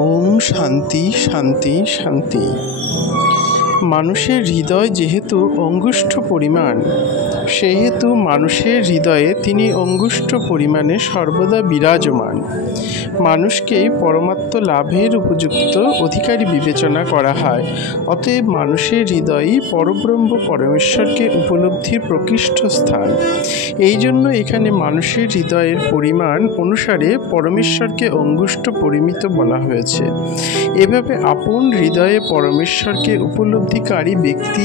ওম শান্তি শান্তি শান্তি। মানুষের হৃদয় যেহেতু অঙ্গুষ্ঠ পরিমাণ, সেহেতু মানুষের হৃদয়ে তিনি অঙ্গুষ্ঠ পরিমাণে সর্বদা বিরাজমান। মানুষকেই পরমাত্ম লাভের উপযুক্ত অধিকারী বিবেচনা করা হয়। অতএব মানুষের হৃদয়ই পরব্রহ্ম পরমেশ্বরকে উপলব্ধির প্রকৃষ্ট স্থান। এই জন্য এখানে মানুষের হৃদয়ের পরিমাণ অনুসারে পরমেশ্বরকে অঙ্গুষ্ঠ পরিমিত বলা হয়েছে। এভাবে আপন হৃদয়ে পরমেশ্বরকে উপলব্ধিকারী ব্যক্তি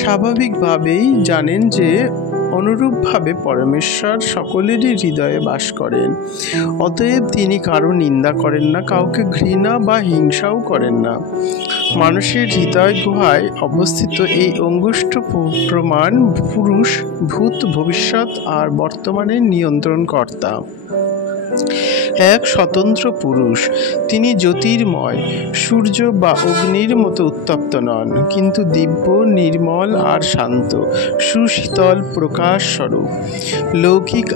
স্বাভাবিকভাবেই জানেন যে অনুরূপভাবে পরমেশ্বর সকলেরই হৃদয়ে বাস করেন। অতএব তিনি কারো নিন্দা করেন না, কাউকে ঘৃণা বা হিংসাও করেন না। মানুষের হৃদয় গুহায় অবস্থিত এই অঙ্গুষ্ঠ প্রমাণ পুরুষ ভূত, ভবিষ্যৎ আর বর্তমানের নিয়ন্ত্রণকর্তা, এক স্বতন্ত্র পুরুষ। তিনি জ্যোতির্ময়, সূর্য বা অগ্নির মতো উত্তপ্ত নন, কিন্তু দিব্য, নির্মল আর শান্ত, সুশীতল প্রকাশ স্বরূপ। লৌকিক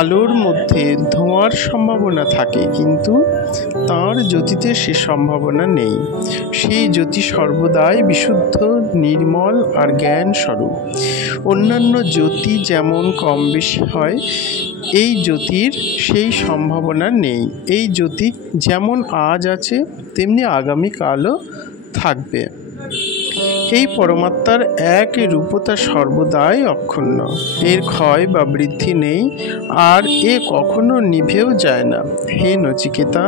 আলোর মধ্যে ধোঁয়ার সম্ভাবনা থাকে, কিন্তু তাঁর জ্যোতিতে সে সম্ভাবনা নেই। সেই জ্যোতি সর্বদাই বিশুদ্ধ, নির্মল আর জ্ঞান স্বরূপ। অন্যান্য জ্যোতি যেমন কম বেশি হয়, এই জ্যোতির সেই সম্ভাবনা নেই। এই জ্যোতি যেমন আজ আছে, তেমনি আগামীকালও থাকবে। এই পরমাত্মার এক রূপতা সর্বদাই অক্ষুণ্ণ, এর ক্ষয় বা বৃদ্ধি নেই, আর এ কখনো নিভেও যায় না। হে নচিকেতা,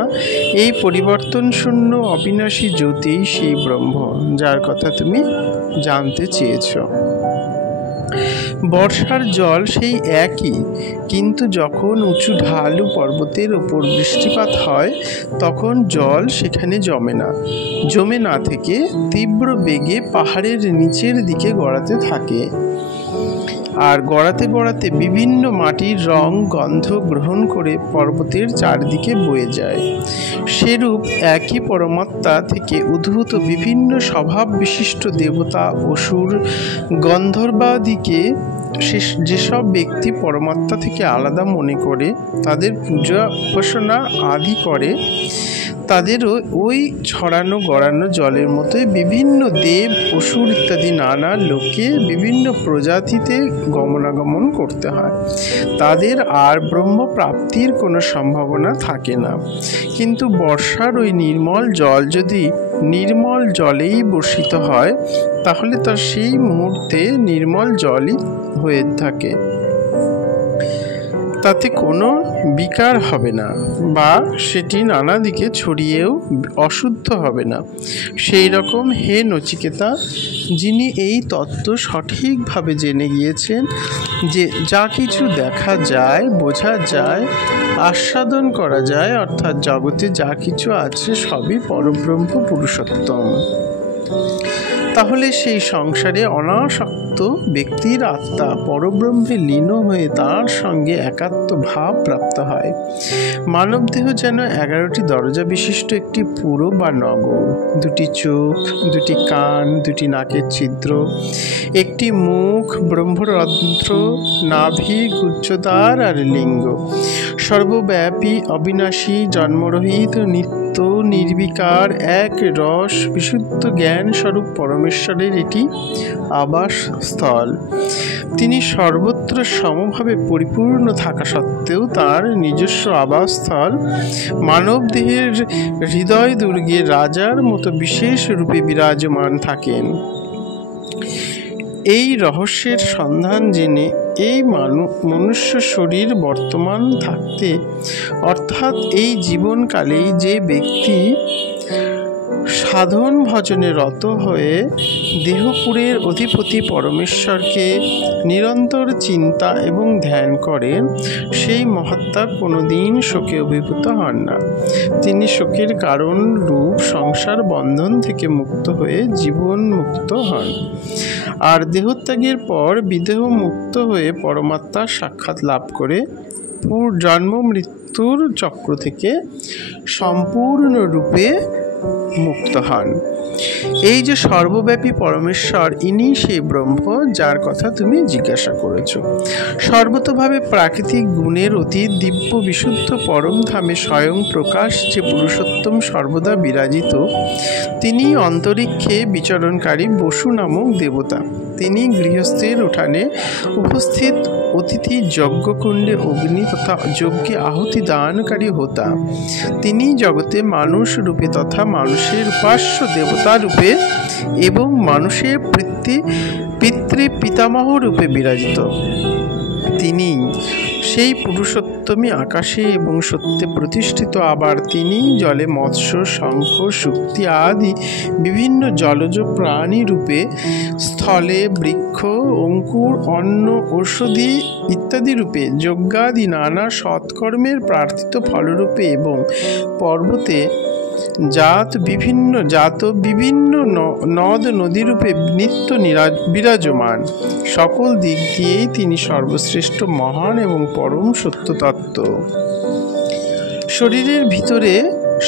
এই পরিবর্তনশূন্য অবিনাশী জ্যোতি সেই ব্রহ্ম, যার কথা তুমি জানতে চেয়েছ। বর্ষার জল সেই একই, কিন্তু যখন উঁচু ঢালু পর্বতের ওপর বৃষ্টিপাত হয়, তখন জল সেখানে জমে না থেকে তীব্র বেগে পাহাড়ের নিচের দিকে গড়াতে থাকে, আর গড়াতে গড়াতে বিভিন্ন মাটির রং গন্ধ গ্রহণ করে পর্বতের চারদিকে বয়ে যায়। সেরূপ একই পরমাত্মা থেকে উদ্ভূত বিভিন্ন স্বভাব বিশিষ্ট দেবতা, অসুর, গন্ধর্বাদিকে যেসব ব্যক্তি পরমাত্মা থেকে আলাদা মনে করে, তাদের পূজা উপাসনা আদি করে, তাদেরও ওই ছড়ানো গড়ানো জলের মতোই বিভিন্ন দেব, অসুর ইত্যাদি নানা লোকে বিভিন্ন প্রজাতিতে গমনাগমন করতে হয়। তাদের আর ব্রহ্ম প্রাপ্তির কোনো সম্ভাবনা থাকে না। কিন্তু বর্ষার ওই নির্মল জল যদি নির্মল জলেই বর্ষিত হয়, তাহলে তা সেই মুহূর্তে নির্মল জলই হয়ে থাকে। তাতে কোনো বিকার হবে না, বা সেটি নানা দিকে ছড়িয়েও অশুদ্ধ হবে না। সেই রকম হে নচিকেতা, যিনি এই তত্ত্ব সঠিকভাবে জেনে গিয়েছেন যে যা কিছু দেখা যায়, বোঝা যায়, আস্বাদন করা যায়, অর্থাৎ জগতে যা কিছু আছে সবই পরব্রহ্ম পুরুষোত্তম, তাহলে সেই সংসারে অনাসক্ত ব্যক্তির আত্মা পরব্রহ্মে লীন হয়ে তার সঙ্গে একাত্ম ভাব প্রাপ্ত হয়। মানবদেহ যেন 11টি দরজা বিশিষ্ট একটি পুর বা নগর। 2টি চোখ, 2টি কান, 2টি নাকের ছিদ্র, একটি মুখ, ব্রহ্মরন্ধ্র, নাভি, গুহ্যদ্বার আর লিঙ্গ। সর্বব্যাপী, অবিনাশী, জন্মরহিত, নিত্য নির্বিকার এক রস বিশুদ্ধ জ্ঞান স্বরূপ পরমেশ্বরের এটি আবাসস্থল। তিনি সর্বত্র সমভাবে পরিপূর্ণ থাকা সত্ত্বেও তার নিজস্ব আবাসস্থল মানব দেহের হৃদয় দুর্গে রাজার মতো বিশেষ রূপে বিরাজমান থাকেন। এই রহস্যের সন্ধান জেনে এই মনুষ্য শরীর বর্তমান থাকতে, অর্থাৎ এই জীবনকালেই যে ব্যক্তি সাধন ভজনে রত হয়ে দেহপুরের অধিপতি পরমেশ্বরকে নিরন্তর চিন্তা এবং ধ্যান করেন, সেই মহাত্মা কোনোদিন শোকে অভিভূত হন না। তিনি শোকের কারণ রূপ সংসার বন্ধন থেকে মুক্ত হয়ে জীবন মুক্ত হন, আর দেহত্যাগের পর বিদেহ মুক্ত হয়ে পরমাত্মার সাক্ষাৎ লাভ করে জন্ম মৃত্যুর চক্র থেকে সম্পূর্ণরূপে মুক্ত হন। এই যে সর্বব্যাপী পরমেশ্বর, ইনি সেই ব্রহ্ম যার কথা তুমি জিজ্ঞাসা করেছ। সর্বতোভাবে প্রাকৃতিক গুণের অতীত দিব্য বিশুদ্ধ পরম ধামে স্বয়ং প্রকাশ যে পুরুষোত্তম সর্বদা বিরাজিত, তিনি অন্তরিক্ষে বিচরণকারী বসু নামক দেবতা। তিনি গৃহস্থের উঠানে উপস্থিত অতিথি যজ্ঞকুণ্ডে অগ্নি তথা যজ্ঞে আহুতি দানকারী হোতা। তিনি জগতে মানুষ রূপে তথা মানুষের উপাস্য দেবতা রূপে এবং মানুষের পিতৃ পিতামহ রূপে বিরাজিত। তিনি সেই পুরুষোত্তমী আকাশে এবং সত্যে প্রতিষ্ঠিত। আবার তিনি জলে মৎস্য, শঙ্খ, শুক্তি আদি বিভিন্ন জলজ প্রাণী রূপে, স্থলে বৃক্ষ, অঙ্কুর, অন্ন, ঔষধি ইত্যাদি রূপে, যজ্ঞাদি নানা সৎকর্মের প্রার্থিত ফলরূপে এবং পর্বতে জাত বিভিন্ন নদ নদীরূপে নিত্য বিরাজমান। সকল দিক দিয়েই তিনি সর্বশ্রেষ্ঠ, মহান এবং পরম সত্য তত্ত্ব। শরীরের ভিতরে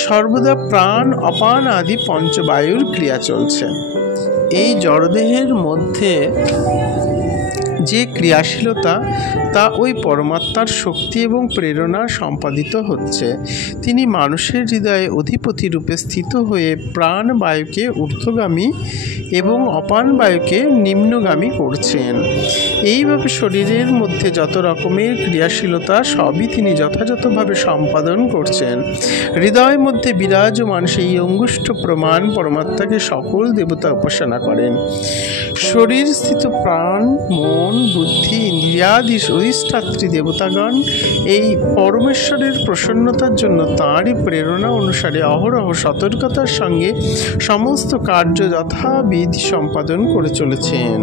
সর্বদা প্রাণ, অপান আদি পঞ্চবায়ুর ক্রিয়া চলছে। এই জড়দেহের মধ্যে যে ক্রিয়াশীলতা, তা ওই পরমাত্মার শক্তি এবং প্রেরণা সম্পাদিত হচ্ছে। তিনি মানুষের হৃদয়ে অধিপতি রূপে স্থিত হয়ে প্রাণ বায়ুকে ঊর্ধ্বগামী এবং অপান বায়ুকে নিম্নগামী করছেন। এইভাবে শরীরের মধ্যে যত রকমের ক্রিয়াশীলতা সবই তিনি যথাযথভাবে সম্পাদন করছেন। হৃদয়ের মধ্যে বিরাজমান সেই অঙ্গুষ্ঠ প্রমাণ পরমাত্মাকে সকল দেবতা উপাসনা করেন। শরীরস্থিত প্রাণ, মন, বুদ্ধি, ইন্দ্রিয়াদি অধিষ্ঠাত্রী দেবতাগণ এই পরমেশ্বরের প্রসন্নতার জন্য তাঁরই প্রেরণা অনুসারে অহরহ সতর্কতার সঙ্গে সমস্ত কার্য যথাবিধি সম্পাদন করে চলেছেন।